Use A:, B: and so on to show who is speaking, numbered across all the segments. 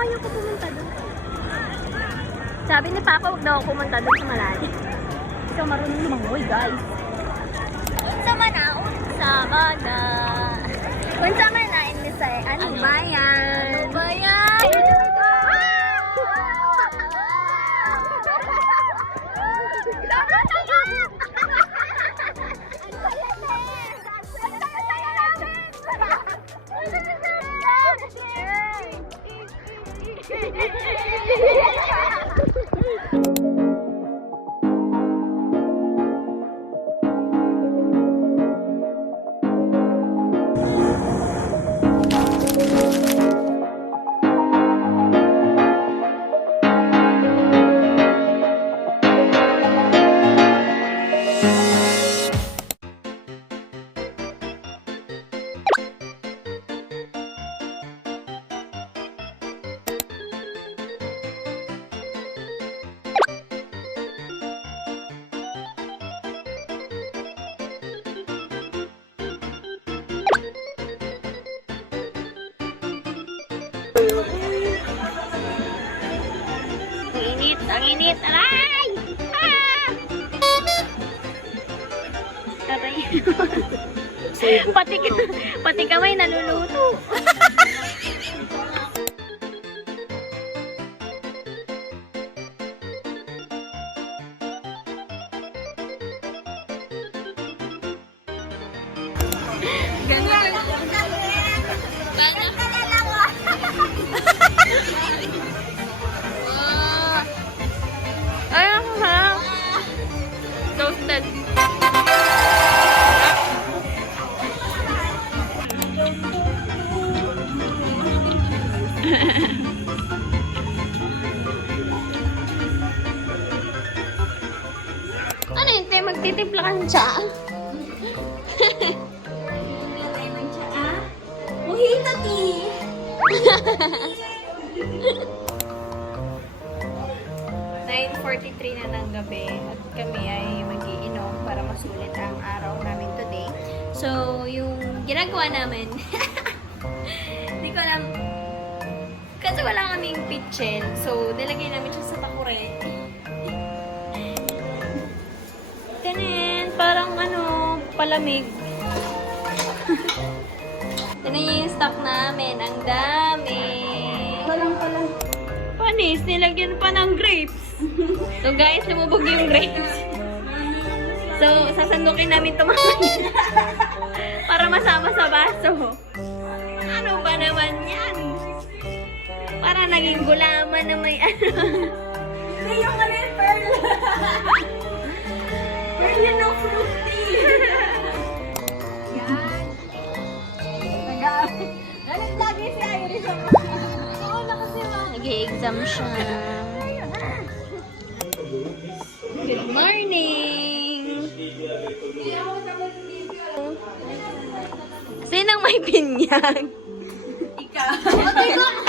A: ayaw ko pumunta doon. Sabi ni Papa, huwag daw ako pumunta doon sa malalim. Ikaw marunong lumangoy, guys. Sama na, sama na. Unsama na, in Bisay. Ano ba init. Aray! Ah! Aray. pati, ka- pati kamay naluluto. Ganun. Ay, ano yun, te? Magtitimpla ka ng tsa?
B: Mojito tea.
A: Nine 9.43 na ng gabi at kami ay magiinom para masulit ang araw namin today. So, yung ginagawa namin, hindi ko alam, kasi wala kaming pitchen, so nilagay namin siya sa takure. Ganun, parang ano, palamig. Ganun yung stock namin, ang dami.
B: Walang pala.
A: Panis, nilagyan pa ng grapes. So guys, lumubog yung grapes. So, sasandukin namin ito mamaya. Para masama sa baso. Para naging gulaman na may ano.
B: Hindi yung ano yung pearl. pearl yun ng fruity. Yan. Ganun lagi si Iris ako. Oo na kasi ma.
A: Nag-exam siya. Good morning! Sinang may pinyag?
B: Ikaw.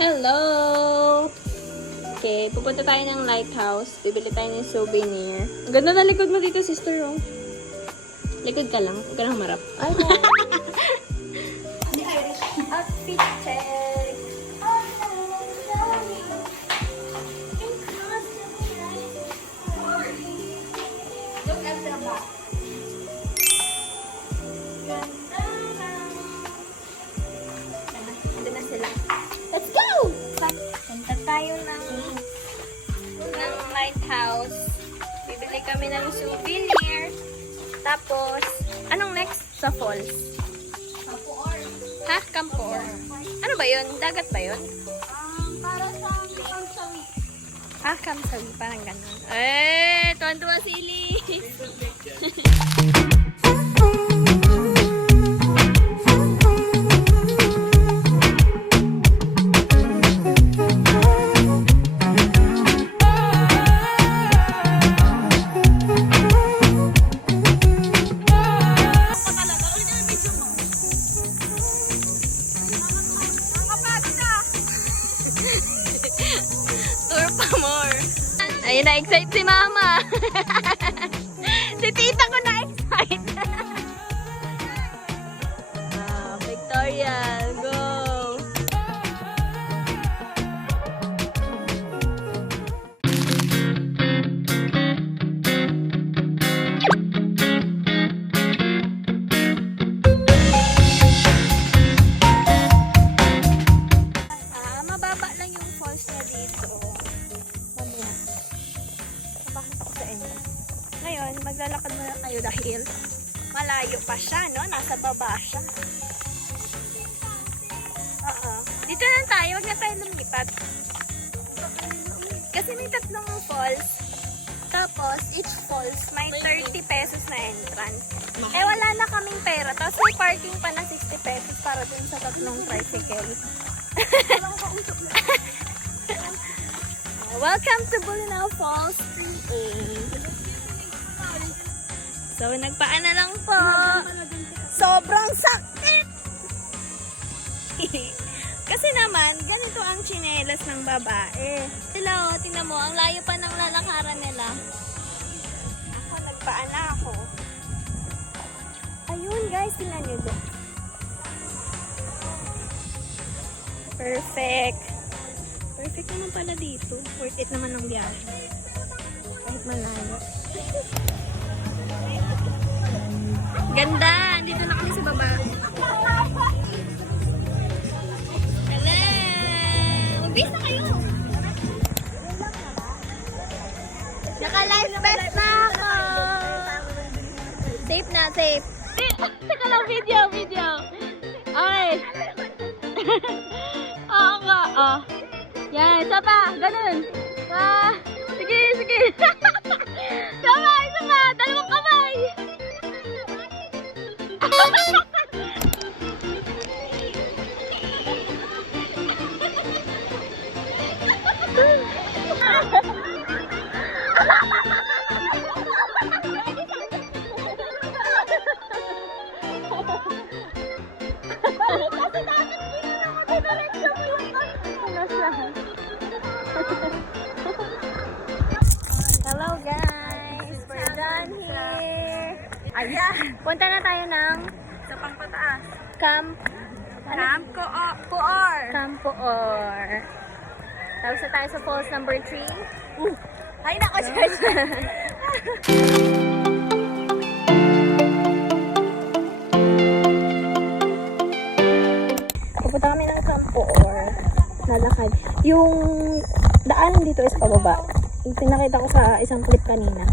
A: Hello! Okay, pupunta tayo ng lighthouse. Bibili tayo ng souvenir. Ang ganda na likod mo dito, sister, oh. Likod ka lang. Huwag ka nang humarap.
B: Ay,
A: Sa falls. Ha? Kampor. Ano ba yun? Dagat ba yun?
B: Para sa pangsawi.
A: Ah, kamsawi. Parang ganun. Eh, tuwan-tuwa si si mama. si tita tayo. Lumipat. Kasi may tatlong falls. Tapos, each falls may 30 pesos na entrance. Eh, wala na kaming pera. Tapos may parking pa na 60 pesos para dun sa tatlong tricycle. Welcome to Bulinaw Falls 3A. So, nagpaan na lang po. Sobrang sakit! Kasi naman, ganito ang tsinelas ng babae. Sila, oh, tingnan mo, ang layo pa ng lalakaran nila. Ako, nagpaan na ako. Ayun, guys, tingnan nyo doon. Perfect. Perfect naman pala dito. Worth it naman ang biyahe. Kahit malayo. Ganda! Dito na kami sa baba. Mabis na kayo! Naka-life vest na ako! Safe na, safe. Teka lang, video, video. Okay. Oo nga, oh. Yan, isa pa, ganun. Ah, sige, sige. Ayan! Punta na tayo ng
B: Sa pangpataas.
A: Camp...
B: Camp ko o puor.
A: Campo Or. Tapos na tayo sa falls number 3.
B: Uh, Ay, nako, Church.
A: Pupunta kami ng Campo Or. Nalakad. Yung daanan dito is pababa. Yung pinakita ko sa isang clip kanina.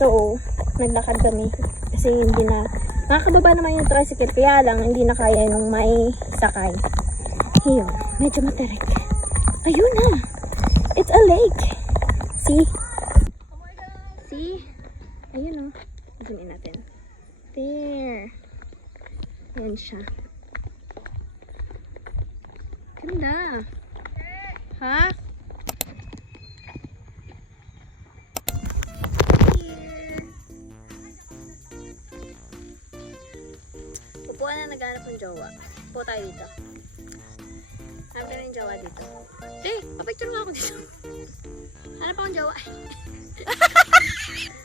A: So, naglakad kami. Kasi hindi na... Nakakababa naman yung tricycle. Kaya lang, hindi na kaya nung may sakay. Ayun. Medyo matarik. Ayun na! It's a lake! See? See? Ayun oh. Zoom in natin. There. Ayan siya. Ganda. Ha? Upo tayo dito. Hanap na ng jowa dito. Di, papicture nga ako dito. Hanap akong jowa.